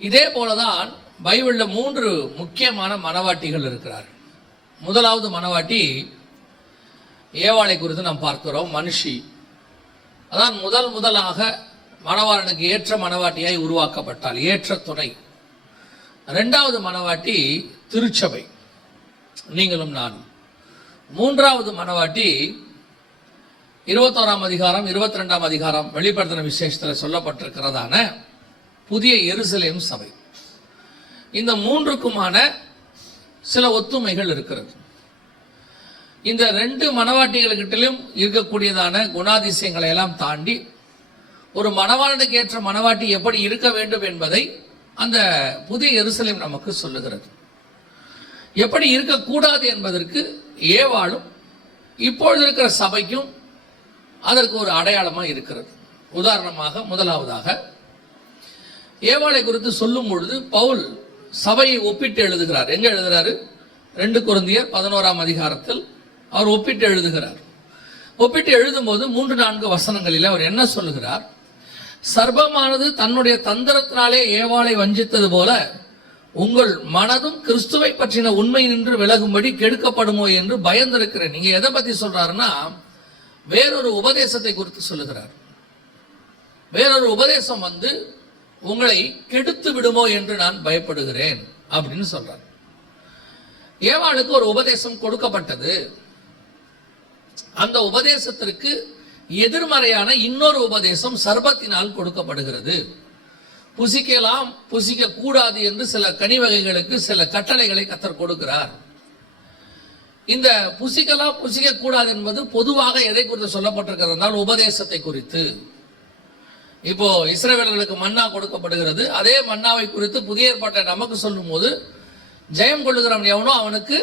இதே போலதான் பைபிளில் 3 முக்கியமான மனவாட்டிகள் இருக்கிறார். முதலாவது மனவாட்டி ஏவாளை குறித்து நாம் பார்க்கிறோம். மனுஷி அதான் முதலாக மணவாளனுக்கு ஏற்ற மனவாட்டியாய் உருவாக்கப்பட்டாள், ஏற்ற துணை. 2வது மனவாட்டி திருச்சபை, நீங்களும் நானும். 3வது மனவாட்டி 21ஆம் அதிகாரம் 22ஆம் அதிகாரம் வெளிப்படுத்தின விசேஷத்தில் சொல்லப்பட்டிருக்கிறதான புதிய எருசலேம் சபை. இந்த 3க்குமான சில ஒத்துமைகள் இருக்கிறது. இந்த 2 மனவாட்டிகளுக்கிட்டிலும் இருக்கக்கூடியதான குணாதிசயங்களை எல்லாம் தாண்டி ஒரு மணவாளனுக்கு ஏற்ற மனவாட்டி எப்படி இருக்க வேண்டும் என்பதை அந்த புதிய எருசலேம் நமக்கு சொல்லுகிறது. எப்படி இருக்கக்கூடாது என்பதற்கு ஏவாளும் இப்பொழுது இருக்கிற சபைக்கும் அதற்கு ஒரு அடையாளமாக இருக்கிறது. உதாரணமாக முதலாவதாக ஏவாளை குறித்து சொல்லும் பொழுது பவுல் சபையை ஒப்பிட்டு எழுதுகிறார். எங்க எழுதுகிறாரு? 2 கொரிந்தியர் 11ஆம் அதிகாரத்தில் அவர் ஒப்பிட்டு எழுதுகிறார். ஒப்பிட்டு எழுதும்போது 3-4 வசனங்களில் அவர் என்ன சொல்லுகிறார்? சர்ப்பமானது தன்னுடைய தந்திரத்தினாலே ஏவாளை வஞ்சித்தது போல உங்கள் மனதும் கிறிஸ்துவை பற்றின உண்மை நின்று விலகும்படி கெடுக்கப்படுமோ என்று பயந்திருக்கிறேன். நீங்க எதை பத்தி சொல்றாருன்னா, வேறொரு உபதேசத்தை குறித்து சொல்லுகிறார். வேறொரு உபதேசம் உங்களை கெடுத்து விடுமோ என்று நான் பயப்படுகிறேன் அப்படின்னு சொல்றார். ஏவாளுக்கு ஒரு உபதேசம் கொடுக்கப்பட்டது. அந்த உபதேசத்திற்கு எதிர்மறையான இன்னொரு உபதேசம் சர்ப்பத்தினால் கொடுக்கப்படுகிறது. புசிக்கலாம், புசிக்க கூடாது என்று சில கனி வகைகளுக்கு சில கட்டளைகளை கர்த்தர் கொடுக்கிறார். இந்த புசிக்கலாம் புசிக்க கூடாது என்பது பொதுவாக எதை குறித்து சொல்லப்பட்டிருக்கிறது என்றால் உபதேசத்தை குறித்து. இப்போ இஸ்ரவேலர்களுக்கு மன்னா கொடுக்கப்படுகிறது. அதே மன்னாவை குறித்து புதிய ஏற்பாட்டை நமக்கு சொல்லும் போது, ஜெயம் கொள்ளுகிறவன் எவனோ அவனுக்கு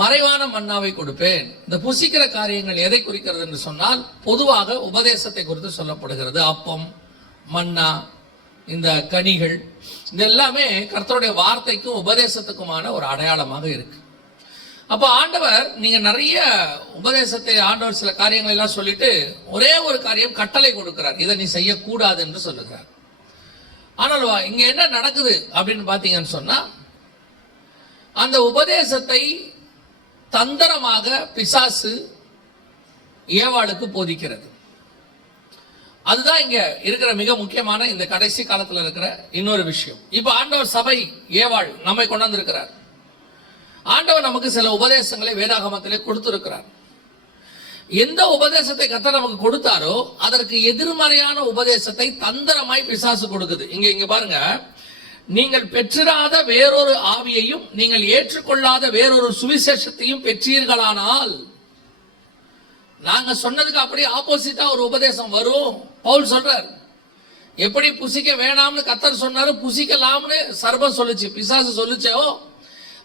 மறைவான மன்னாவை கொடுப்பேன். இந்த புசிக்கிற காரியங்கள் எதை குறிக்கிறது என்று சொன்னால் பொதுவாக உபதேசத்தை குறித்து சொல்லப்படுகிறது. அப்பம், மன்னா, இந்த கனிகள், இது எல்லாமே கர்த்தருடைய வார்த்தைக்கும் உபதேசத்துக்குமான ஒரு அடையாளமாக இருக்கு. அப்போ ஆண்டவர், நீங்க நிறைய உபதேசத்தை ஆண்டவர் சில காரியங்கள் எல்லாம் சொல்லிட்டு ஒரே ஒரு காரியம் கட்டளை கொடுக்கிறார், இதை நீ செய்யக்கூடாது என்று சொல்லுகிறார். ஆனால் இங்க என்ன நடக்குது அப்படின்னு பாத்தீங்கன்னு சொன்னா, அந்த உபதேசத்தை தந்திரமாக பிசாசு ஏவாளுக்கு போதிக்கிறது. அதுதான் இங்க இருக்கிற மிக முக்கியமான இந்த கடைசி காலத்துல இருக்கிற இன்னொரு விஷயம். இப்ப ஆண்டவர் சபை ஏவாள் நம்மை கொண்டாந்து இருக்கிறார். ஆண்டவர் நமக்கு சில உபதேசங்களை வேதாகமத்திலே கொடுத்திருக்கிறார். எந்த உபதேசத்தை கர்த்தர் நமக்கு கொடுத்தாரோ அதற்கு எதிர்மறையான உபதேசத்தை தந்திரமாய் பிசாசு கொடுக்குது. இங்க பாருங்க, நீங்கள் பெற்றிராத வேறொரு ஆவியையும் நீங்கள் ஏற்றுக்கொள்ளாத வேறொரு சுவிசேஷத்தையும் பெற்றீர்களானால், நாங்க சொன்னதுக்கு அப்படியே ஆப்போசிட்டா ஒரு உபதேசம் வரும். பவுல் சொல்றார், எப்படி புசிக்க வேணாம்னு கர்த்தர் சொன்னாரு, புசிக்கலாம்னு சர்ப்பம் சொல்லுச்சு, பிசாசு சொல்லுச்சோ,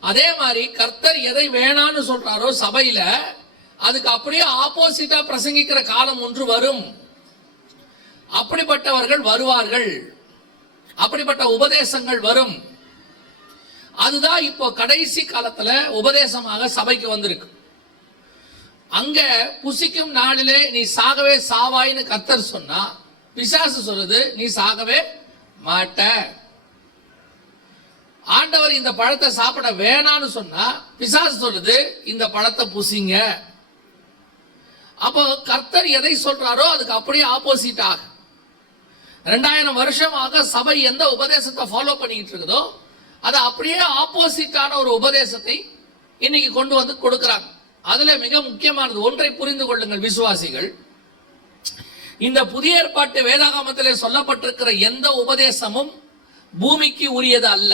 அதே மாதிரி கர்த்தர் எதை வேணான்னு சொல்றாரோ சபையில அதுக்கு அப்படியே ஆப்போசிட்டா பிரசங்கிக்கிற காலம் ஒன்று வரும். அப்படிப்பட்டவர்கள் வருவார்கள், அப்படிப்பட்ட உபதேசங்கள் வரும். அதுதான் இப்போ கடைசி காலத்துல உபதேசமாக சபைக்கு வந்திருக்கு. அங்க புசிக்கும் நாளிலே நீ சாகவே சாவாயின்னு கர்த்தர் சொன்னா, பிசாசு சொல்லுது நீ சாகவே மாட்ட. ஆண்டவர் இந்த பழத்தை சாப்பிட வேணான்னு சொன்னா, பிசாசு சொல்லுது இந்த பழத்தை புசிங்க. அப்போ கர்த்தர் எதை சொல்றாரோ அதுக்கு அப்படியே ஆப்போசிட்டாக 2000 வருஷமாக சபை எந்த உபதேசத்தை ஃபாலோ பண்ணிட்டு இருக்குதோ அது அப்படியே ஆப்போசிட்டான ஒரு உபதேசத்தை இன்னைக்கு கொண்டு வந்து கொடுக்கிறாங்க. அதுல மிக முக்கியமானது ஒன்றை புரிந்து கொள்ளுங்கள் விசுவாசிகள், இந்த புதிய ஏற்பாட்டு வேதாகமத்திலே சொல்லப்பட்டிருக்கிற எந்த உபதேசமும் பூமிக்கு உரியது அல்ல.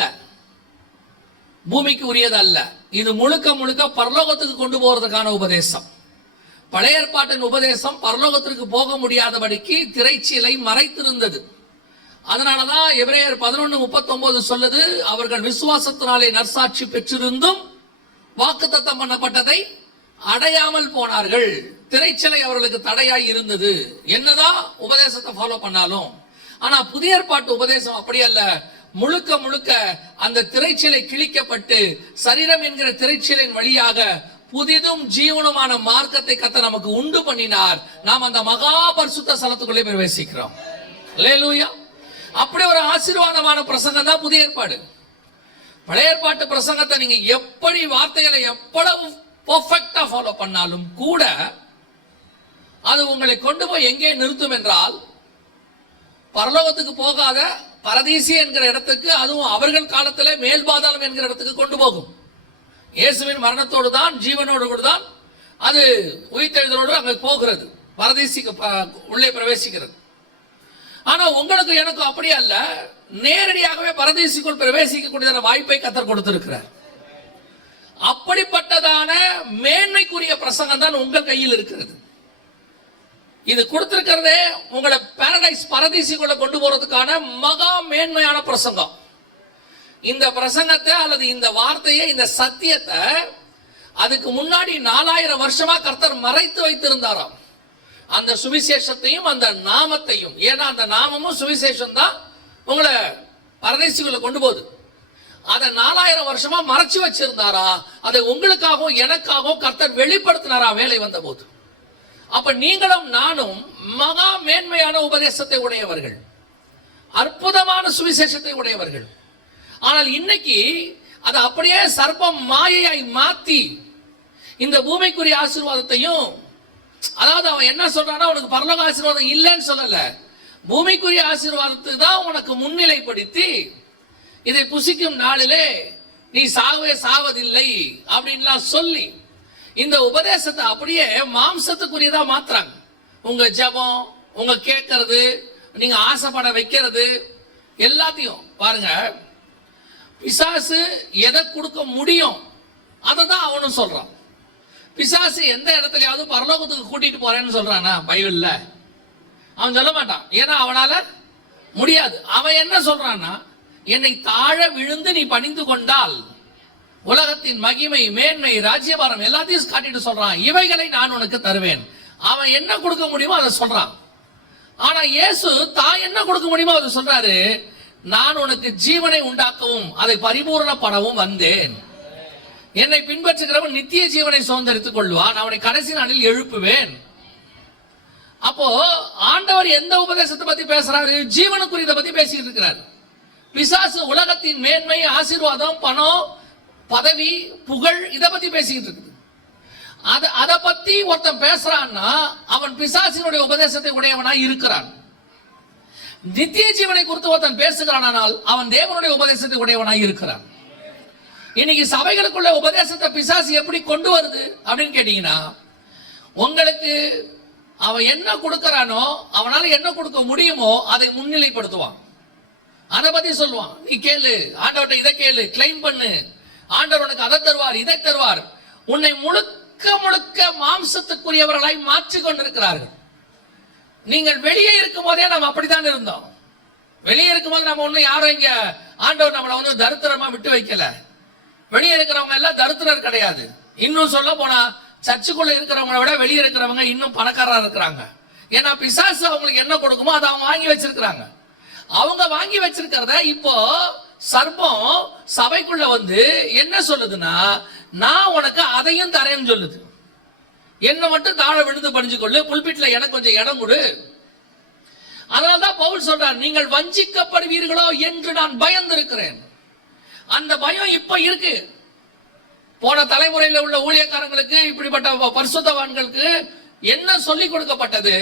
பூமிக்கு உரியது அல்ல. இது முழுக்க முழுக்க பரலோகத்துக்கு கொண்டு போறதுக்கான உபதேசம். பழைய ஏற்பாட்டின் உபதேசம் பரலோகத்திற்கு போக முடியாதபடிக்கு திரைச்சீலை மறைத்திருந்தது. அதனாலதான் எபிரேயர் 11:39 சொல்லுது, அவர்கள் விசுவாசத்தினாலே நற்சாட்சி பெற்றிருந்தும் வாக்குத்தத்தம் பண்ணப்பட்டதை அடையாமல் போனார்கள். திரைச்சீலை அவர்களுக்கு தடையாய் இருந்தது, என்னதான் உபதேசத்தை ஃபாலோ பண்ணாலும். ஆனா புதிய ஏற்பாட்டு உபதேசம் அப்படி அல்ல. முழுக்க முழுக்க அந்த திரைச்சீலை கிழிக்கப்பட்டு சரீரம் என்கிற திரைச்சீலின் வழியாக புதிதும் ஜீவனுமான மார்க்கத்தை கர்த்தர் நமக்கு உண்டு பண்ணினார். நாம் அந்த மகா பரிசுத்த ஸ்தலத்துக்குள்ளே பிரவேசிக்கிறோம். அல்லேலூயா. அப்படி ஒரு ஆசீர்வாதமான பிரசங்கம் தான் புதிய ஏற்பாடு. பழைய ஏற்பாட்டு பிரசங்கத்தை நீங்க எப்படி வார்த்தைகளை எவ்வளவு பெர்ஃபெக்ட்டா ஃபாலோ பண்ணாலும் கூட அது உங்களை கொண்டு போய் எங்கே நிறுத்தும் என்றால், பரலோகத்துக்கு போகாத பரதீசி என்கிற இடத்துக்கு, அதுவும் அவர்கள் காலத்திலே மேல்பாதாளம் என்கிற இடத்துக்கு கொண்டு போகும். இயேசுவின் மரணத்தோடு தான், ஜீவனோடு கூட தான் அது உயிர்த்தெழுதலோடு அங்கே போகிறது, பரதீசிக்கு உள்ளே பிரவேசிக்கிறது. ஆனா உங்களுக்கு எனக்கு அப்படி அல்ல, நேரடியாகவே பரதீசிக்குள் பிரவேசிக்கக்கூடியதான வாய்ப்பை கர்த்தர் கொடுத்திருக்கிறார். அப்படிப்பட்டதான மேன்மைக்குரிய பிரசங்கம் தான் உங்கள் கையில் இருக்கிறது. இது கொடுத்திருக்கிறதே உங்களை பாரடைஸ் பரதீசிக்குள்ள கொண்டு போறதுக்கான மகா மேன்மையான பிரசங்கம். இந்த பிரசங்கத்தை அல்லது இந்த வார்த்தையை, இந்த சத்தியத்தை அதுக்கு முன்னாடி 4000 வருஷமா கர்த்தர் மறைத்து வைத்திருந்தாராம். அந்த சுவிசேஷத்தையும் அந்த நாமத்தையும், ஏன்னா அந்த நாமமும் சுவிசேஷம் தான் உங்களை பரதேசிக்குள்ள கொண்டு போகுது. அதை 4000 வருஷமா மறைச்சு வச்சிருந்தாரா, அதை உங்களுக்காகவும் எனக்காகவும் கர்த்தர் வெளிப்படுத்தினாரா வேலை வந்த போது. அப்ப நீங்களும் நானும் மகா மேன்மையான உபதேசத்தை உடையவர்கள், அற்புதமான சுவிசேஷத்தை உடையவர்கள். ஆனால் இன்னைக்கு அதை அப்படியே சர்ப்பம் மாயையாய் மாத்தி இந்த பூமிக்குரிய ஆசீர்வாதத்தையும், அதாவது அவன் என்ன சொல்றான்னா, உனக்கு பரலோக ஆசீர்வாதம் இல்லைன்னு சொல்லல, பூமிக்குரிய ஆசீர்வாதத்தை தான் உனக்கு முன்னிலைப்படுத்தி, இதை புசிக்கும் நாளிலே நீ சாவதில்லை அப்படின்லாம் சொல்லி இந்த உபதேசத்தை அப்படியே மாம்சத்துக்குரியதா மாத்துறாங்க. உங்க ஜெபம், உங்க கேட்கறது, நீங்க ஆசைப்பட வைக்கிறது எல்லாத்தையும் பாருங்க. பிசாசு எதை கொடுக்க முடியும் அதை தான் அவனும் சொல்றான். பிசாசு எந்த இடத்துலயாவது பரலோகத்துக்கு கூட்டிட்டு போறேன்னு சொல்றானா பைபிள்ல? அவன் சொல்ல மாட்டான், ஏன்னா அவனால முடியாது. அவன் என்ன சொல்றான்னா, என்னை தாழ விழுந்து நீ பணிந்து கொண்டால் உலகத்தின் மகிமை, மேன்மை, ராஜ்யபாரம் எல்லாத்தையும் காட்டிட்டு சொல்றான், இவைகளை நான் உனக்கு தருவேன். அவன் என்ன கொடுக்க முடியுமோ அதை சொல்றான். ஆனா இயேசு தான் என்ன கொடுக்க முடியுமோ அதை சொல்றாரு, நான் உனக்கு ஜீவனை உண்டாக்கவும் அதை பரிபூரணப்படவும் வந்தேன். என்னை பின்பற்றுகிறவன் நித்திய ஜீவனை சுதந்தரித்துக் கொள்வான், அவனை கடைசி நாளில் எழுப்புவேன். அப்போ ஆண்டவர் எந்த உபதேசத்தை பத்தி பேசுறாரு? ஜீவனுக்குரியதை பத்தி பேசிட்டு இருக்கிறார். பிசாசு உலகத்தின் மேன்மை, ஆசீர்வாதம், பணம், பதவி, புகழ் இதை பத்தி பேசிக்கிட்டு இருக்குது. அதை பத்தி ஒருத்தன் பேசுறான்னா அவன் பிசாசினுடைய உபதேசத்தை உடையவனாய் இருக்கிறான். நித்திய ஜீவனை குறித்து ஒருத்தன் பேசுகிறானால் அவன் தேவனுடைய உபதேசத்தை உடையவனாய் இருக்கிறான். இன்னைக்கு சபைகளுக்குள்ள உபதேசத்தை பிசாசு எப்படி கொண்டு வருது அப்படின்னு கேட்டீங்கன்னா, உங்களுக்கு அவன் என்ன கொடுக்கறானோ, அவனால என்ன கொடுக்க முடியுமோ அதை முன்னிலைப்படுத்துவான். அதை பத்தி சொல்லுவான், நீ கேளு, ஆண்டவர்கிட்ட இதை கேளு, கிளைம் பண்ணு, ஆண்டவர் உனக்கு அதை தருவார், இதை தருவார். உன்னை முழுக்க முழுக்க மாம்சத்துக்குரியவர்களாய் மாற்றி கொண்டிருக்கிறார்கள். நீங்கள் வெளியே இருக்கும் போதே நம்ம அப்படித்தான் இருந்தோம். வெளியே இருக்கும் போது நம்ம ஒன்னும் யாரும் இங்க ஆண்டவர் நம்மளை வந்து தரித்திரமா விட்டு வைக்கல. வெளியே இருக்கிறவங்க எல்லாம் தரித்திரர் கிடையாது. இன்னும் சொல்ல போனா சர்ச்சுக்குள்ள இருக்கிறவங்களை விட வெளியே இருக்கிறவங்க இன்னும் பணக்காரா இருக்கிறாங்க. ஏன்னா பிசாசு அவங்களுக்கு என்ன கொடுக்குமோ அதை அவங்க வாங்கி வச்சிருக்கிறாங்க. அவங்க வாங்கி வச்சிருக்கிறத இப்போ சர்ப்பம் சபைக்குள்ள வந்து என்ன சொல்லுதுன்னா, நான் உனக்கு அதையும் தரேன்னு சொல்லுது. என்ன மட்டும் தாழ விழுந்து பணிஞ்சு கொள்ளு, புல்பிட்ல எனக்கு கொஞ்சம் இடம் கொடு. அதனால்தான் பவுல் சொல்றார், நீங்கள் வஞ்சிக்கப்படுவீர்களோ என்று நான் பயந்திருக்கிறேன். அந்த பயம் இப்ப இருக்கு. போன தலைமுறையில் உள்ள ஊழியக்காரங்களுக்கு, இப்படிப்பட்ட பரிசுத்தவான்களுக்கு என்ன சொல்லிக் கொடுக்கப்பட்டது?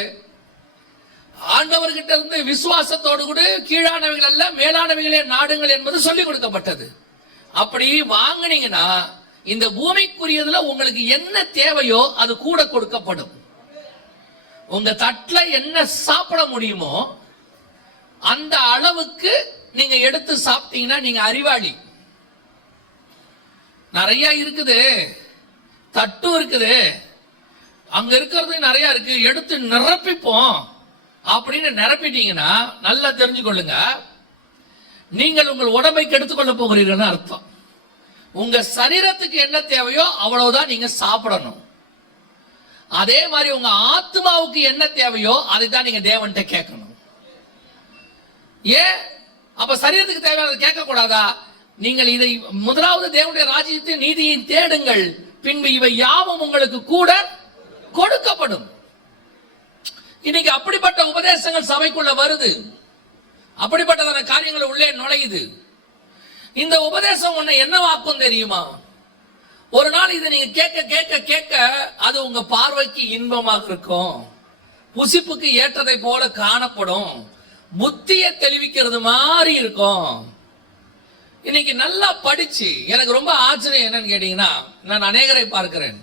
ஆண்டவர்கிட்ட இருந்து விசுவாசத்தோடு கூட கீழானவைகள் அல்ல மேலானவைகளே நாடுங்கள் என்பது சொல்லிக் கொடுக்கப்பட்டது. அப்படி வாங்கினீங்கன்னா இந்த பூமிக்குரியதுல உங்களுக்கு என்ன தேவையோ அது கூட கொடுக்கப்படும். உங்க தட்டுல என்ன சாப்பிட முடியுமோ அந்த அளவுக்கு நீங்க எடுத்து சாப்பிட்டீங்கன்னா நீங்க அறிவாளி. நிறைய இருக்குது, தட்டும் இருக்குது, அங்க இருக்கிறது நிறைய இருக்கு, எடுத்து நிரப்பிப்போம் அப்படின்னு நிரப்பிட்டீங்கன்னா நல்லா தெரிஞ்சுக்கொள்ளுங்க, நீங்கள் உங்கள் உடம்பை கெடுத்துக்கொள்ள போகிறீர்கள் அர்த்தம். உங்க சரீரத்துக்கு என்ன தேவையோ அவ்வளவுதான் நீங்க சாப்பிடணும். அதே மாதிரி உங்க ஆத்மாவுக்கு என்ன தேவையோ அதை தான் நீங்க தேவன்கிட்ட கேட்கணும். ஏன் அப்ப சரீரத்துக்கு தேவையானது கேட்க கூடாதா? நீங்கள் இதை முதலாவது தேவனுடைய ராஜ்யத்தை நீதியை தேடுங்கள், பின்பு இவை யாவும் உங்களுக்கு கூட கொடுக்கப்படும். இன்னைக்கு அப்படிப்பட்ட உபதேசங்கள் சபைக்குள்ள வருது. அப்படிப்பட்டதான காரியங்கள் உள்ளே நுழையுது. இந்த உபதேசம் உன்னை என்னவாக்கும் தெரியுமா? ஒரு நாள் இதை நீங்க கேட்க கேட்க கேட்க அது உங்க பார்வைக்கு இன்பமாக இருக்கும், புசிப்புக்கு ஏற்றதை போல காணப்படும், புத்தியை தெளிவிக்கிறது மாதிரி இருக்கும். இன்னைக்கு நல்லா படிச்சு எனக்கு ரொம்ப ஆச்சரியம் என்னன்னு கேட்டீங்கன்னா, நான் அநேகரை பார்க்கிறேன்,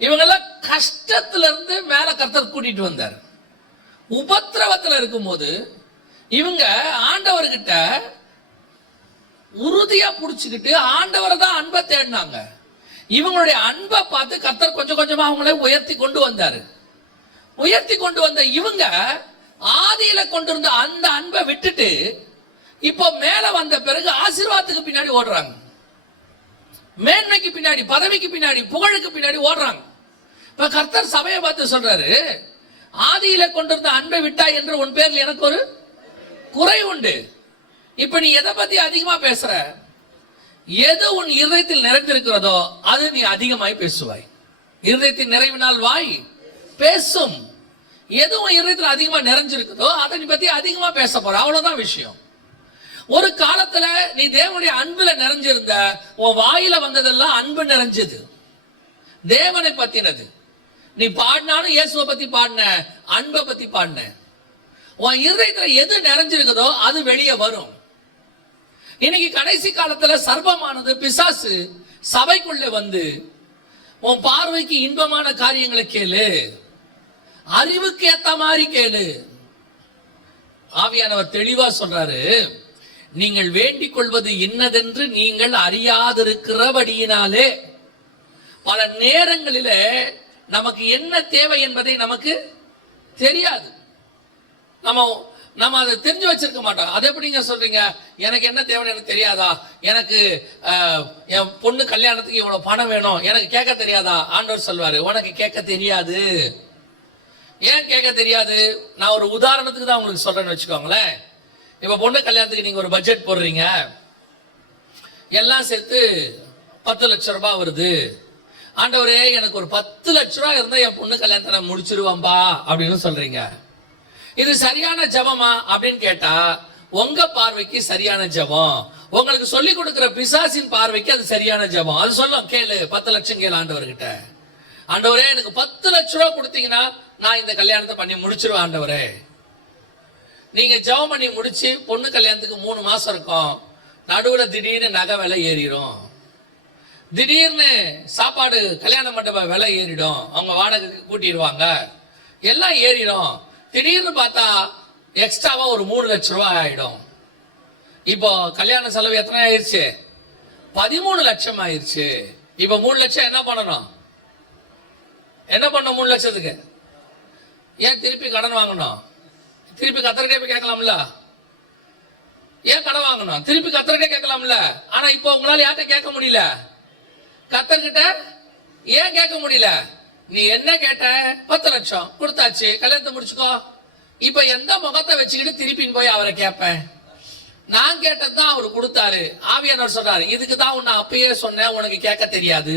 இவங்கெல்லாம் கஷ்டத்துல இருந்து மேல கர்த்தர் கூட்டிட்டு வந்தார். உபத்திரவத்தில் இருக்கும்போது இவங்க ஆண்டவர்கிட்ட உறுதியா புடிச்சுக்கிட்டு ஆண்டவரை தான் அன்பை தேடினாங்க. இவங்களுடைய அன்பை பார்த்து கர்த்தர் கொஞ்சம் கொஞ்சமா அவங்களே உயர்த்தி கொண்டு வந்தாரு. உயர்த்தி கொண்டு வந்த இவங்க ஆதியில கொண்டிருந்த அந்த அன்பை விட்டுட்டு இப்போ மேல வந்த பிறகு ஆசீர்வாதத்துக்கு பின்னாடி ஓடுறாங்க, மேன்மைக்கு பின்னாடி, பதவிக்கு பின்னாடி, புகழுக்கு பின்னாடி ஓடுறாங்க. இப்ப கர்த்தர் சபையை பார்த்து சொல்றாரு, ஆதியில கொண்டிருந்த அன்பை விட்டா என்று உன் பேர்ல எனக்கு ஒரு குறை உண்டு. இப்ப நீ எதை பத்தி அதிகமா பேசுற? எது உன் இருதயத்தில் நிறைந்திருக்கிறதோ அது நீ அதிகமாய் பேசுவாய். இருதயத்தின் நிறைவினால் வாய் பேசும். எது உன் இருதயத்தில் அதிகமா நிறைஞ்சிருக்குதோ அதை நீ பத்தி அதிகமா பேச போற, அவ்வளவுதான் விஷயம். ஒரு காலத்துல நீ தேவனுடைய அன்புல நிறைஞ்சிருந்த, உன் வாயில வந்ததெல்லாம் அன்பு நிறைஞ்சது, தேவனை பத்தினது. நீ பாடினாலும் இயேசுவை பத்தி பாடின, அன்பை பத்தி பாடின. உன் இருதயத்துல எது நிறைஞ்சிருக்குதோ அது வெளியே வரும். இன்னைக்கு கடைசி காலத்துல சர்வமானது, பிசாசு சபைக்குள்ள வந்து உன் பார்வைக்கு இன்பமான காரியங்களை கேளு, அறிவுக்கு ஏத்த மாதிரி கேளு. ஆவியானவர் தெளிவா சொல்றாரு, நீங்கள் வேண்டிக் கொள்வது இன்னதென்று நீங்கள் அறியாதிருக்கிறபடியினாலே. பல நேரங்களிலே நமக்கு என்ன தேவை என்பதை நமக்கு தெரியாது. நம்ம அதை தெரிஞ்சு வச்சிருக்க மாட்டோம். அதை எப்படிங்க சொல்றீங்க? எனக்கு என்ன தேவைன்னு எனக்கு தெரியாதா? எனக்கு என் பொண்ணு கல்யாணத்துக்கு இவ்வளவு பணம் வேணும், எனக்கு கேட்க தெரியாதா? ஆண்டவர் சொல்வாரு, உனக்கு கேட்க தெரியாது. ஏன் கேட்க தெரியாது? நான் ஒரு உதாரணத்துக்கு தான் உங்களுக்கு சொல்றேன்னு வச்சுக்கோங்களேன். இப்ப பொண்ணு கல்யாணத்துக்கு நீங்க ஒரு பட்ஜெட் போடுறீங்க, எல்லாம் சேர்த்து 10 லட்சம் ரூபாய் வருது. ஆண்டவரே, எனக்கு ஒரு 10 லட்சம் ரூபாய் இருந்தா என் பொண்ணு கல்யாணத்தை நான் முடிச்சிருவான்பா அப்படின்னு சொல்றீங்க. இது சரியான ஜபமா அப்படின்னு கேட்டா, உங்க பார்வைக்கு சரியான ஜபம், உங்களுக்கு சொல்லி கொடுக்கிற பிசாசின் பார்வைக்கு அது சரியான ஜபம். அது சொல்லும், கேளு, 10 லட்சம் கேளு ஆண்டவர்கிட்ட. ஆண்டவரே, எனக்கு 10 லட்சம் ரூபாய் கொடுத்தீங்கன்னா நான் இந்த கல்யாணத்தை பண்ணி முடிச்சிருவேன் ஆண்டவரே. நீங்க ஜபம் பண்ணி முடிச்சு பொண்ணு கல்யாணத்துக்கு 3 மாசம் இருக்கும். நடுவுல திடீர்னு நகை விலை ஏறிடும், திடீர்னு சாப்பாடு கல்யாண மண்டப விலை ஏறிடும், அவங்க வாடகை கூட்டிடுவாங்க, எல்லாம் ஏறிடும். திடீர்னு பார்த்தா எக்ஸ்ட்ராவா ஒரு 3 லட்சம் ரூபாய் ஆயிடும். இப்போ கல்யாண செலவு எத்தனை ஆயிருச்சு? 13 லட்சம் ஆயிருச்சு. இப்ப 3 லட்சம் என்ன பண்ணணும்? என்ன பண்ணணும் 3 லட்சத்துக்கு? ஏன் திருப்பி கடன் வாங்கணும்? திருப்பி கத்தர்கிட்ட போய் கேட்கலாம்ல. ஏன் கடன் வாங்கணும்? திருப்பி கத்தர்கிட்ட கேட்கலாம்ல. ஆனா இப்போ உங்களால யார்கிட்ட கேட்க முடியல? கத்தர்கிட்ட ஏன் கேட்க முடியல? நீ என்ன கேட்ட? 10 லட்சம் கொடுத்தாச்சு, கல்யாணத்தை முடிச்சுக்கோ. இப்ப எந்த முகத்தை வச்சுக்கிட்டு திருப்பி போய் அவரை கேட்பேன்? நான் கேட்டதுதான் அவரு கொடுத்தாரு. ஆவியானவர் சொல்றாரு, இதுக்கு தான் உன்னை அப்பயே சொன்னேன், உனக்கு கேட்க தெரியாது.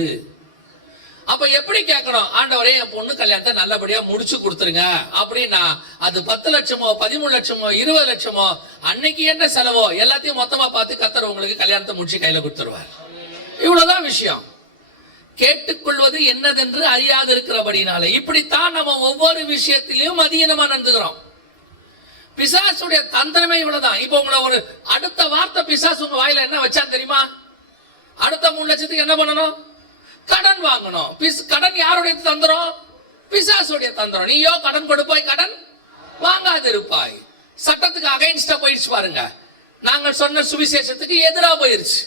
அப்ப எப்படி கேட்கணும்? ஆண்டவரே, என் பொண்ணு கல்யாணத்தை நல்லபடியா முடிச்சு கொடுத்துருங்க அப்படின்னா, அது 10 லட்சமோ 13 லட்சமோ 20 லட்சமோ அன்னைக்கு என்ன செலவோ எல்லாத்தையும் மொத்தமா பார்த்து கர்த்தர் உங்களுக்கு கல்யாணத்தை முடிச்சு கையில கொடுத்துருவார். இவ்வளவுதான் விஷயம். கேட்டுக்கொள்வது என்னதென்று அறியாது இருக்கிறபடினாலே இப்படித்தான் நம்ம ஒவ்வொரு விஷயத்திலையும் அதீனமா நடந்துக்கிறோம். பிசாசுடைய தந்திரமே இவ்வளவுதான். இப்ப உங்களை ஒரு அடுத்த வார்த்தை பிசாசு உங்க வாயில என்ன வச்சான்னு தெரியுமா? அடுத்த 3 லட்சத்துக்கு என்ன பண்ணணும்? கடன் வாங்கணும். கடன் யாருடைய தந்திரம்? பிசாசுடைய தந்திரம். நீயோ கடன் கொடுப்பாய், கடன் வாங்காதிருப்பாய். சட்டத்துக்கு அகைன்ஸ்டா போயிடுச்சு பாருங்க. நாங்கள் சொன்ன சுவிசேஷத்துக்கு எதிராக போயிருச்சு.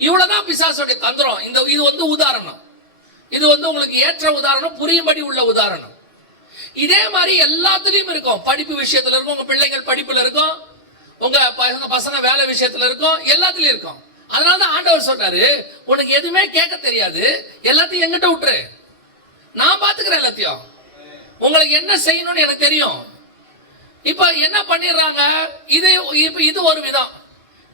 இவ்வளவுதான் பிசாசுடைய தந்திரம். இது வந்து உதாரணம். இது வந்து உங்களுக்கு ஏற்ற உதாரணம், புரியும்படி உள்ள உதாரணம். இதே மாதிரி எல்லாத்துலயும் இருக்கும். படிப்பு விஷயத்துல இருக்கும், உங்க பிள்ளைகள் படிப்புல இருக்கும், உங்க பசங்க வேலை விஷயத்துல இருக்கும், எல்லாத்துலயும் இருக்கும். அதனாலதான் ஆண்டவர் சொல்றாரு, உனக்கு எதுவுமே கேட்க தெரியாது, எல்லாத்தையும் எங்கிட்ட விட்டுரு, நான் பாத்துக்கிறேன் எல்லாத்தையும். உங்களுக்கு என்ன செய்யணும்னு எனக்கு தெரியும். இப்ப என்ன பண்ணிடுறாங்க? இது ஒரு விதம்.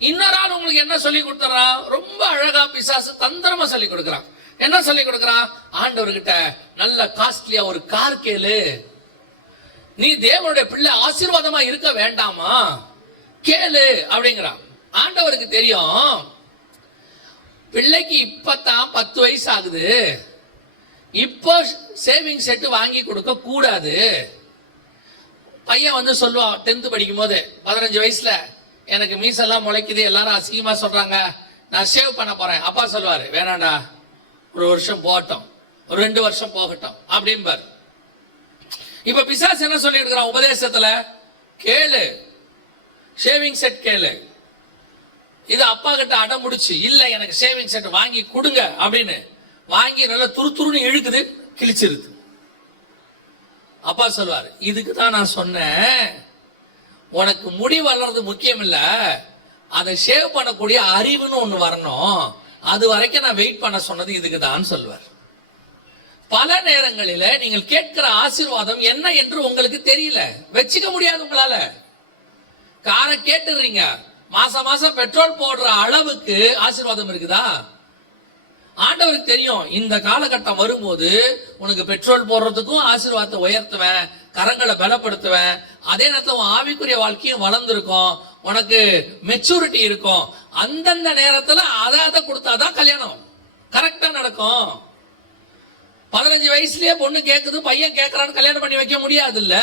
இன்னொரு ஆள் உங்களுக்கு என்ன சொல்லி கொடுத்துறான்? ரொம்ப அழகா பிசாசு தந்திரமா சொல்லி கொடுக்குறான். என்ன சொல்லி கொடுக்குறான்? ஆண்டவர்கிட்ட நல்ல காஸ்ட்லியா ஒரு கார் கேளு, நீ தேவனுடைய பிள்ளை ஆசீர்வாதமா இருக்க வேண்டாமா? கேளு அப்படிங்கிறான். ஆண்டவருக்கு தெரியும் பிள்ளைக்கு இப்பதான் 10 வயசு ஆகுது, இப்போ சேவிங் செட் வாங்கி கொடுக்க கூடாது. பையன் வந்து சொல்லுவான் 10th படிக்கும் போது, 15 வயசுல எனக்கு மீசெல்லாம் முளைக்குது, எல்லாரும் அசிங்கமா சொல்றாங்க, நான் சேவ் பண்ண போறேன். அப்பா சொல்லுவாரு, வேணாண்டா, ஒரு வருஷம் போகட்டும், ஒரு 2 வருஷம் போகட்டும் அப்படிம்பாரு. இப்ப பிசாசு என்ன சொல்லி இருக்கிறான் உபதேசத்துல? கேளு, ஷேவிங் செட் கேளு. இது அப்பா கிட்ட அடம் முடிச்சு, இல்ல எனக்கு ஷேவிங் செட் வாங்கி கொடுங்க அப்படின்னு வாங்கி நல்லா துருத்துருன்னு இழுக்குது, கிழிச்சிருது. அப்பா சொல்வார், இதுக்கு தான் நான் சொன்னேன், உனக்கு முடி வளர்றது முக்கியம் இல்ல, அதை ஷேவ் பண்ணக்கூடிய அறிவுன்னு ஒண்ணு வரணும், அது வரைக்கும் நான் வெயிட் பண்ண சொன்னது இதுக்கு தான் சொல்வார். பல நேரங்களில நீங்கள் கேட்கிற ஆசீர்வாதம் என்ன என்று உங்களுக்கு தெரியல, வச்சுக்க முடியாது உங்களால. காரை கேட்டுறீங்க, மாசம் மாசம் பெட்ரோல் போடுற அளவுக்கு ஆசீர்வாதம் இருக்குதா? ஆண்டவருக்கு தெரியும் இந்த காலகட்டம் வரும்போது உனக்கு பெட்ரோல் போடுறதுக்கும் ஆசீர்வாதத்தை உயர்த்துவேன், கரங்களை பலப்படுத்துவேன், அதே நேரத்தில் உன் ஆவிக்குரிய வாழ்க்கையும் வளர்ந்துருக்கும், உனக்கு மெச்சூரிட்டி இருக்கும். அந்தந்த நேரத்தில் அதை கொடுத்தாதான் கல்யாணம் கரெக்டா நடக்கும். 15 வயசுலயே பொண்ணு கேட்குது, பையன் கேட்கறான்னு கல்யாணம் பண்ணி வைக்க முடியாது இல்ல,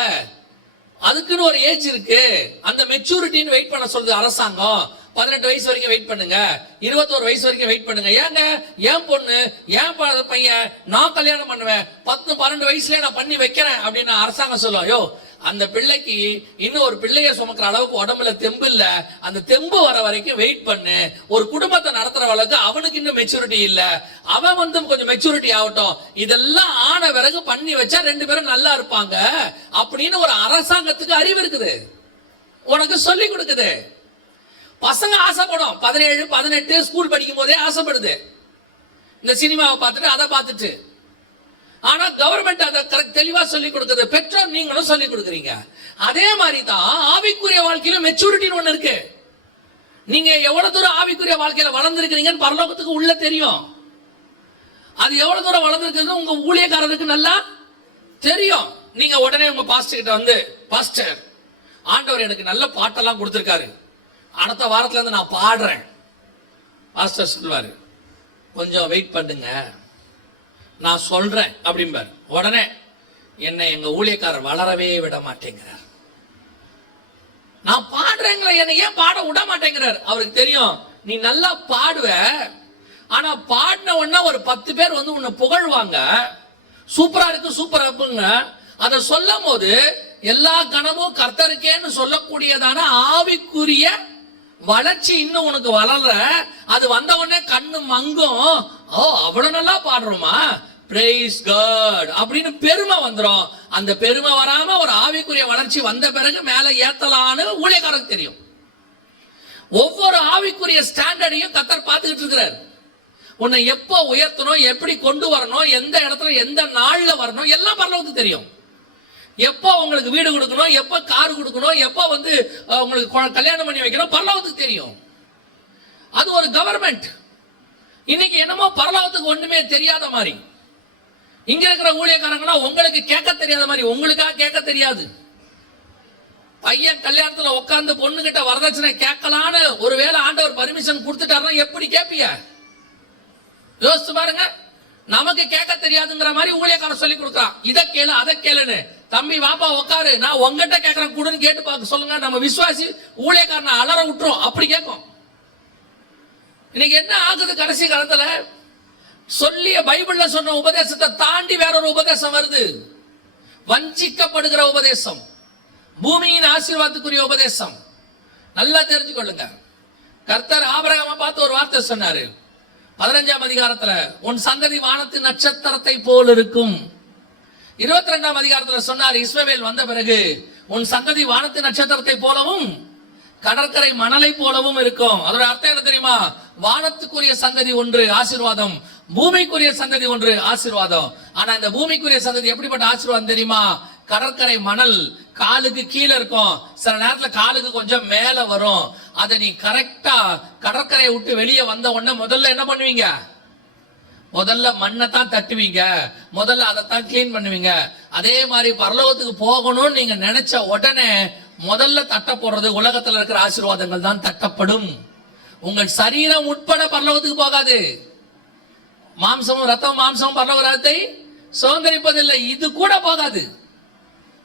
அதுக்குன்னு ஒரு ஏஜ் இருக்கு. அந்த மெச்சூரிட்டின்னு வெயிட் பண்ண சொல்லுது அரசாங்கம். 18 வயசு வரைக்கும் வெயிட் பண்ணுங்க, 21 வயசு வரைக்கும் வெயிட் பண்ணுங்க. ஏங்க, ஏன் பொண்ணு, ஏன் பையன், நான் கல்யாணம் பண்ணுவேன், 10-12 வயசுல நான் பண்ணி வைக்கிறேன் அப்படின்னு அரசாங்கம் சொல்லும். யோ, அந்த பிள்ளைக்கு இன்னும் ஒரு பிள்ளைய சுமக்கிற அளவுக்கு உடம்புல தெம்பு இல்ல, அந்த தெம்பு வர வரைக்கும் வெயிட் பண்ணு. ஒரு குடும்பத்தை நடத்துற அளவுக்கு அவனுக்கு இன்னும் மெச்சூரிட்டி இல்ல, அவன் வந்து கொஞ்சம் மெச்சூரிட்டி ஆகட்டும், இதெல்லாம் ஆன பிறகு பண்ணி வச்சா 2 பேரும் நல்லா இருப்பாங்க அப்படின்னு ஒரு அரசாங்கத்துக்கு அறிவு இருக்குது, உனக்கு சொல்லி கொடுக்குது. பசங்க ஆசைப்படும், 17-18 ஸ்கூல் படிக்கும் போதே ஆசைப்படுது, இந்த சினிமாவை பார்த்துட்டு அதை பார்த்துட்டு. ஆனா கவர்மெண்ட் அதை தெளிவா சொல்லி கொடுக்குது, பெற்றோர் நீங்களும் சொல்லி கொடுக்குறீங்க. அதே மாதிரி தான் ஆவிக்குரிய வாழ்க்கையில மெச்சூரிட்டின்னு ஒண்ணு இருக்கு. நீங்க எவ்வளவு தூரம் ஆவிக்குரிய வாழ்க்கையில வளர்ந்துருக்கிறீங்கன்னு பரலோகத்துக்கு உள்ள தெரியும். அது எவ்வளவு தூரம் வளர்ந்துருக்கிறது உங்க ஊழியக்காரருக்கு நல்லா தெரியும். நீங்க உடனே உங்க பாஸ்டர் கிட்ட வந்து, பாஸ்டர், ஆண்டவர் எனக்கு நல்ல பாட்டெல்லாம் கொடுத்திருக்காரு, அடுத்த வாரத்துல இருந்து நான் பாடுறேன். பாஸ்டர் சொல்வாரு, கொஞ்சம் வெயிட் பண்ணுங்க, நான் சொல்றேன் அப்படிம்பாரு. உடனே என்னை எங்க ஊழியக்காரர் வளரவே விட மாட்டேங்கிறார், நான் பாடுறேங்கிற, என்னை ஏன் பாட விட மாட்டேங்கிறார். அவருக்கு தெரியும் நீ நல்லா பாடுவ, ஆனா பாடின உடனே ஒரு 10 பேர் வந்து உன்னை புகழ்வாங்க, சூப்பரா இருக்கு சூப்பரா இருக்குங்க. அதை சொல்லும் போது எல்லா கனமும் கர்த்தருக்கேன்னு சொல்லக்கூடியதான ஆவிக்குரிய வளர்ச்சி இன்னும் உனக்கு வளர்ற, அது வந்த உடனே கண்ணு மங்கும், ஓ அவ்வளவு நல்லா பாடுறோமா, பிரைஸ் காட் அப்படின்னு பெருமை வந்துடும். அந்த பெருமை வராம ஒரு ஆவிக்குரிய வளர்ச்சி வந்த பிறகு மேல ஏத்தலான்னு ஊழியக்காரருக்கு தெரியும். ஒவ்வொரு ஆவிக்குரிய ஸ்டாண்டர்டையும் கர்த்தர் பார்த்துக்கிட்டு இருக்கிறார். உன்னை எப்போ உயர்த்தணும், எப்படி கொண்டு வரணும், எந்த இடத்துல எந்த நாள்ல வரணும், எல்லாம் பரலோகத்துக்கு தெரியும். எப்போ உங்களுக்கு வீடு கொடுக்கணும், எப்போ கார் கொடுக்கணும், எப்போ வந்து உங்களுக்கு கல்யாணம் பண்ணி வைக்கணும், பரலோகத்துக்கு தெரியும். அது ஒரு கவர்மெண்ட். இன்னைக்கு என்னமோ பரலோகத்துக்கு ஒண்ணுமே தெரியாத மாதிரி இங்க இருக்கிற ஊழியக்காரங்களா உங்களுக்கு கேட்க தெரியாத மாதிரி, உங்களுக்கா கேட்க தெரியாது. பையன் கல்யாணத்துல உட்கார்ந்து பொண்ணு கிட்ட வரதட்சணை கேட்கலான்னு ஒருவேளை ஆண்டவர் பர்மிஷன் கொடுத்துட்டாருன்னா எப்படி கேட்பிய? யோசிச்சு பாருங்க. நமக்கு கேட்க தெரியாதுங்கிற மாதிரி ஊழியக்காரன் சொல்லி கொடுக்குறான், இதை கேளு அதை கேளுன்னு. தம்பி வாப்பா உட்காரு, நான் உங்ககிட்ட கேட்கறேன் கொடுன்னு கேட்டு பார்க்க சொல்லுங்க. நம்ம விசுவாசி ஊழியக்காரனை அலற விட்டுரும், அப்படி கேட்கும். இன்னைக்கு என்ன ஆகுது, கடைசி காலத்துல சொல்லிய பைபிள்ல சொன்ன உபதேசத்தை தாண்டி வேற ஒரு உபதேசம் வருது. வஞ்சிக்கப்படுகிற உபதேசம், பூமியின் ஆசீர்வாதத்துக்குரிய உபதேசம். நல்லா தெரிஞ்சுக்கொள்ளுங்க. கர்த்தர் ஆபிரகாமை பார்த்து ஒரு வார்த்தை சொன்னாரு 15ஆம் அதிகாரத்துல, உன் சந்ததி வானத்து நட்சத்திரத்தை போல் இருக்கும். 22ஆம் அதிகாரத்துல சொன்னார், இஸ்மவேல் வந்த பிறகு உன் சந்ததி வானத்து நட்சத்திரத்தை போலவும் கடற்கரை மணலை போலவும் இருக்கும். அதோட அர்த்தம் என்ன தெரியுமா? வானத்துக்குரிய சந்ததி ஒன்று ஆசீர்வாதம், பூமிக்குரிய சந்ததி ஒன்று ஆசீர்வாதம். ஆனா இந்த பூமிக்குரிய சந்ததி எப்படிப்பட்ட ஆசீர்வாதம் தெரியுமா? கடற்கரை மணல் காலுக்கு கீழே இருக்கும், சில நேரத்துல காலுக்கு கொஞ்சம் மேல வரும். அதை நீ கரெக்டா கடற்கரையை விட்டு வெளியே வந்த உடனே முதல்ல என்ன பண்ணுவீங்க? முதல்ல மண்ணை தான் தட்டுவீங்க, முதல்ல அதைத்தான் கிளீன் பண்ணுவீங்க. அதே மாதிரி பரலோகத்துக்கு போகணும்னு நீங்க நினைச்ச உடனே முதல்ல தட்ட போடுறது உலகத்துல இருக்கிற ஆசீர்வாதங்கள் தான் தட்டப்படும். உங்கள் சரீரம் உட்பட பரலோகத்துக்கு போகாது. மாம்சமும் ரத்தம் மாம்சமும் பரலோகத்தை சுதந்திரிப்பதில்லை. இது கூட போகாது.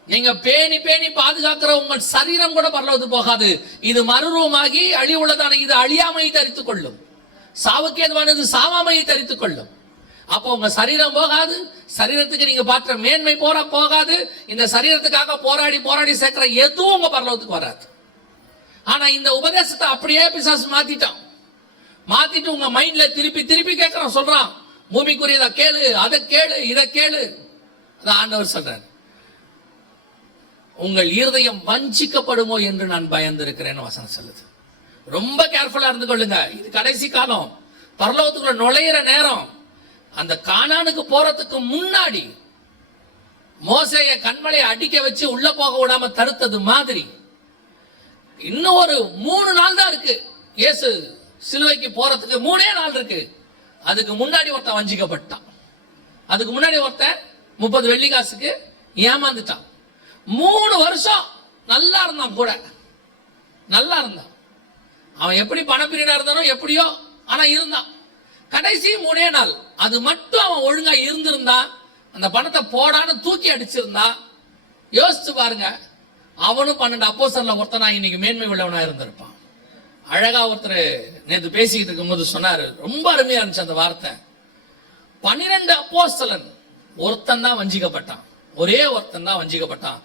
நீங்க பேணி பேணி பாதுகாக்கிற உங்கள் சரீரம் கூட பரலோகத்துக்கு போகாது. இது மறுரூபமாகி அழிவுள்ளதான இது அழியாமையை தரித்துக் கொள்ளும். சாவுக்கு ஏதுவானது சாவாமையை தரித்துக் கொள்ளும். அப்போ உங்க சரீரம் போகாது. சரீரத்துக்கு நீங்க பார்க்கிற மேன்மை போகாது. இந்த சரீரத்துக்காக போராடி போராடி சேர்க்கிற எதுவும் உங்க பரலோகத்துக்கு வராது. ஆனா இந்த உபதேசத்தை அப்படியே பிசாசு மாத்திட்டு உங்க மைண்ட்ல திருப்பி திருப்பி கேட்கறான், சொல்றான் பூமிக்குரியதை கேளு, அதை கேளு, இதை கேளு. ஆண்டவர் சொல்றார், உங்கள் இருதயம் வஞ்சிக்கப்படுமோ என்று நான் பயந்திருக்கிறேன்னு வசனம் சொல்லுது. ரொம்ப கேர்ஃபுல்லா இருந்து கொள்ளுங்க. இது கடைசி காலம், பரலோகத்துக்குள்ள நுழையிற நேரம். அந்த கானானுக்கு போறதுக்கு முன்னாடி மோசேய கண்மலையை அடிக்க வச்சு உள்ள போக விடாம தடுத்தது மாதிரி இன்னும் ஒரு 3 நாள் தான் இருக்கு. இயேசு சிலுவைக்கு போறதுக்கு 3 நாள் இருக்கு. அதுக்கு முன்னாடி ஒருத்தன் வஞ்சிக்கப்பட்டான். அதுக்கு முன்னாடி ஒருத்தன் 30 வெள்ளி காசுக்கு ஏமாந்துட்டான். 3 வருஷம் நல்லா இருந்தான், கூட நல்லா இருந்தான். அவன் எப்படி பணப்பிரியனா இருந்தானோ எப்படியோ, ஆனா இருந்தான். கடைசி 3 நாள் அது மட்டும் அவன் ஒழுங்கா இருந்திருந்தான், அந்த பணத்தை போடான்னு தூக்கி அடிச்சிருந்தான். யோசிச்சு பாருங்க, அவனும் 12 அப்போஸ்தலர்ல ஒருத்தனா இன்னைக்கு மேன்மை உள்ளவனா இருந்திருப்பான். அழகா ஒருத்தர் நேற்று பேசிக்கிட்டு இருக்கும்போது சொன்னாரு, ரொம்ப அருமையா இருந்துச்சு அந்த வார்த்தை. 12 அப்போஸ்தலன் ஒருத்தன் தான் வஞ்சிக்கப்பட்டான். ஒரே ஒருத்தன் தான் வஞ்சிக்கப்பட்டான்.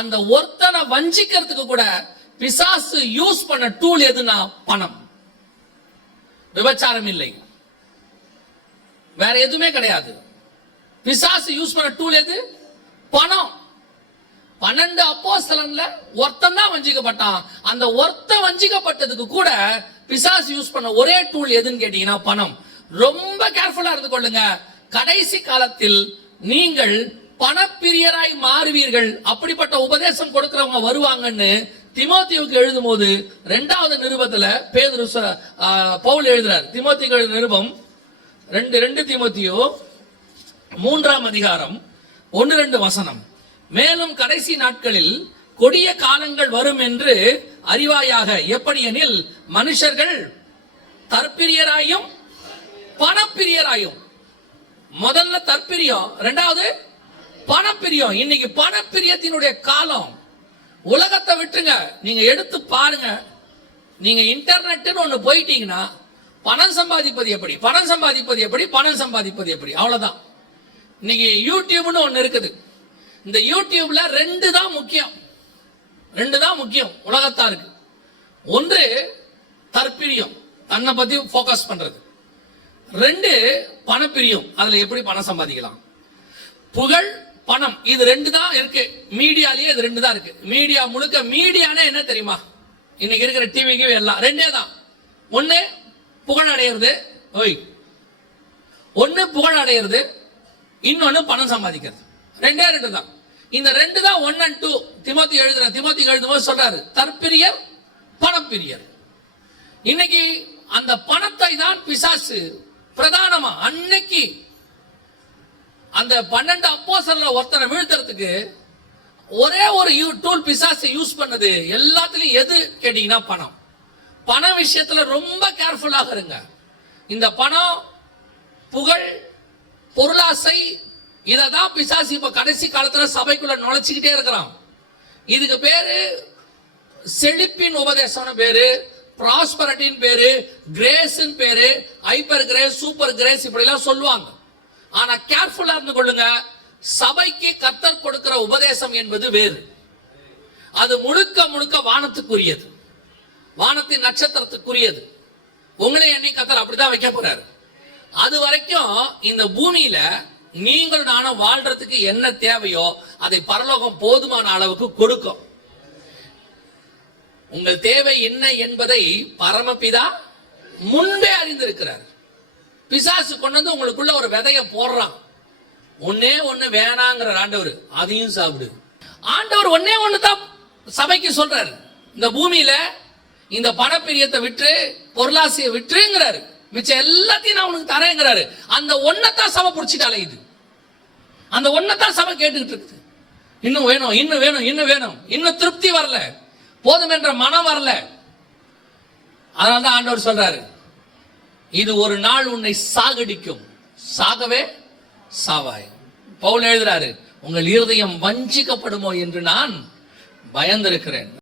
அந்த ஒருத்தனை வஞ்சிக்கிறதுக்கு கூட பிசாசு யூஸ் பண்ண டூல் எதுனா பணம். விபச்சாரம் இல்லை, வேற எதுவுமே கிடையாது. பிசாசு யூஸ் பண்ண டூல் எது? பணம். 12 அப்போஸ்தலன்ல ஒருத்தன் தான் வஞ்சிக்கப்பட்டான். அந்த ஒருத்தன் வஞ்சிக்கப்பட்டதுக்கு கூட பிசாசு யூஸ் பண்ண ஒரே டூல் எதுன்னு கேட்டீங்கன்னா பணம். ரொம்ப கேர்ஃபுல்லா இருந்து கொள்ளுங்க. கடைசி காலத்தில் நீங்கள் பணப்பிரியராய் மாறுவீர்கள். அப்படிப்பட்ட உபதேசம் கொடுக்கிறவங்க வருவாங்கன்னு தீமோத்தேயுவுக்கு எழுதும் போது 2வது நிருபத்துல பவுல் எழுதுறார். தீமோத்தேயுக்கு எழுதின நிருபம் 2 தீமோத்தேயு 3ஆம் அதிகாரம் 1-2 வசனம். மேலும் கடைசி நாட்களில் கொடிய காலங்கள் வரும் என்று அறிவாயாக. எப்படி எனில் மனுஷர்கள் தற்பிரியராயும் பணப்பிரியராயும். முதல்ல தற்பிரியம், 2வது பணப்பிரியம். இன்னைக்கு பணப்பிரியத்தினுடைய காலம். உலகத்தை விட்டுங்க, நீங்க எடுத்து பாருங்க. நீங்க இன்டர்நெட்னு ஒண்ணு போயிட்டீங்கன்னா பணம் சம்பாதிப்பது எப்படி, பணம் சம்பாதிப்பது எப்படி, பணம் சம்பாதிப்பது எப்படி, அவ்வளவுதான். இன்னைக்கு யூடியூப்னு ஒண்ணு இருக்குது. இந்த யூடியூப்ல 2 தான் முக்கியம். 2 தான் முக்கியம் உலகத்தாருக்கு. ஒன்று தற்பிரியம், தன்னை பத்தி போக்கஸ் பண்றது. 2 பணப்பிரியம், அதுல எப்படி பணம் சம்பாதிக்கலாம். புகழ் பணம், இது 2 தான் இருக்கு. மீடியாலேயே இது 2 தான் இருக்கு. மீடியா முழுக்க. மீடியானே என்ன தெரியுமா? இன்னைக்கு இருக்கிற டிவிக்கு எல்லாம் 2 தான். ஒண்ணு புகழ் அடையிறது, ஒண்ணு புகழ் அடையிறது, இன்னொன்னு பணம் சம்பாதிக்கிறது. 2 தான். இந்த 2 தான் 1 and 2. தீமோத்தேயு எழுதும்போது சொல்றாரு, தற்பிரியர் பணப்பிரியர். இன்னைக்கு அந்த பணத்தை தான் பிசாசு பிரதானமா. அன்னைக்கு அந்த 12 அப்போஸ்தலர்ல ஒருத்தனை வீழ்த்துறதுக்கு ஒரே ஒரு டூல் பிசாசு யூஸ் பண்ணது. எல்லாத்துலயும் எது கேட்டீங்கன்னா பணம். பண விஷயத்துல ரொம்ப கேர்ஃபுல்லாக இருங்க. இந்த பணம், புகழ், பொருளாசை, இததான் பிசாசு இப்ப கடைசி காலத்துல சபைக்குள்ள நுழைச்சிக்கிட்டே இருக்கிறான். இதுக்கு பேரு செழிப்பின் உபதேசம்னு பேரு, ப்ராஸ்பரிட்டின்னு பேரு, கிரேஸ்ன்னு பேரு, ஹைப்பர் கிரேஸ், சூப்பர் கிரேஸ், இப்படி எல்லாம் சொல்லுவாங்க. ஆனா கேர்ஃபுல்லா இருந்து கொள்ளுங்க. சபைக்கு கர்த்தர் கொடுக்கிற உபதேசம் என்பது வேறு. அது முழுக்க முழுக்க வானத்துக்குரியது, வானத்தின் நட்சத்திரத்துக்குரியது. உங்களை என்னை கர்த்தர் அப்படிதான் வைக்க போறாரு. அது வரைக்கும் இந்த பூமியில நீங்கள் நானும் வாழ்றதுக்கு என்ன தேவையோ அதை பரலோகம் போதுமான அளவுக்கு கொடுக்கும். உங்கள் தேவை என்ன என்பதை பரமபிதா முன்பே அறிந்திருக்கிறார். பிசாசு கொண்டு வந்து உங்களுக்குள்ள ஒரு விதைய போடுறான். ஒன்னே ஒண்ணு வேணாங்கிற ஆண்டவர், அதையும் சாப்பிடு. ஆண்டவர் ஒன்னே ஒண்ணு தான் சபைக்கு சொல்றாரு, இந்த பூமியில இந்த பணப்பிரியத்தை விட்டு பொருளாசையை விட்டுங்கிறாரு. மிச்சம் எல்லாத்தையும் நான் உனக்கு தரேங்கிறாரு. அந்த ஒன்னதான் சபை பிடிச்சிட்டாலே. இது அந்த ஒன்னதான் சபை கேட்டுக்கிட்டு இருக்குது. இன்னும் வேணும், இன்னும் வேணும், இன்னும் வேணும். இன்னும் திருப்தி வரல. போதும் என்ற மனம் வரல. அதனால தான் ஆண்டவர் சொல்றாரு, இது ஒரு நாள் உன்னை சாகடிக்கும், சாகவே சாவாய். பவுல் எழுதுறாரு, உங்கள் இருதயம் வஞ்சிக்கப்படுமோ என்று நான் பயந்திருக்கிறேன்.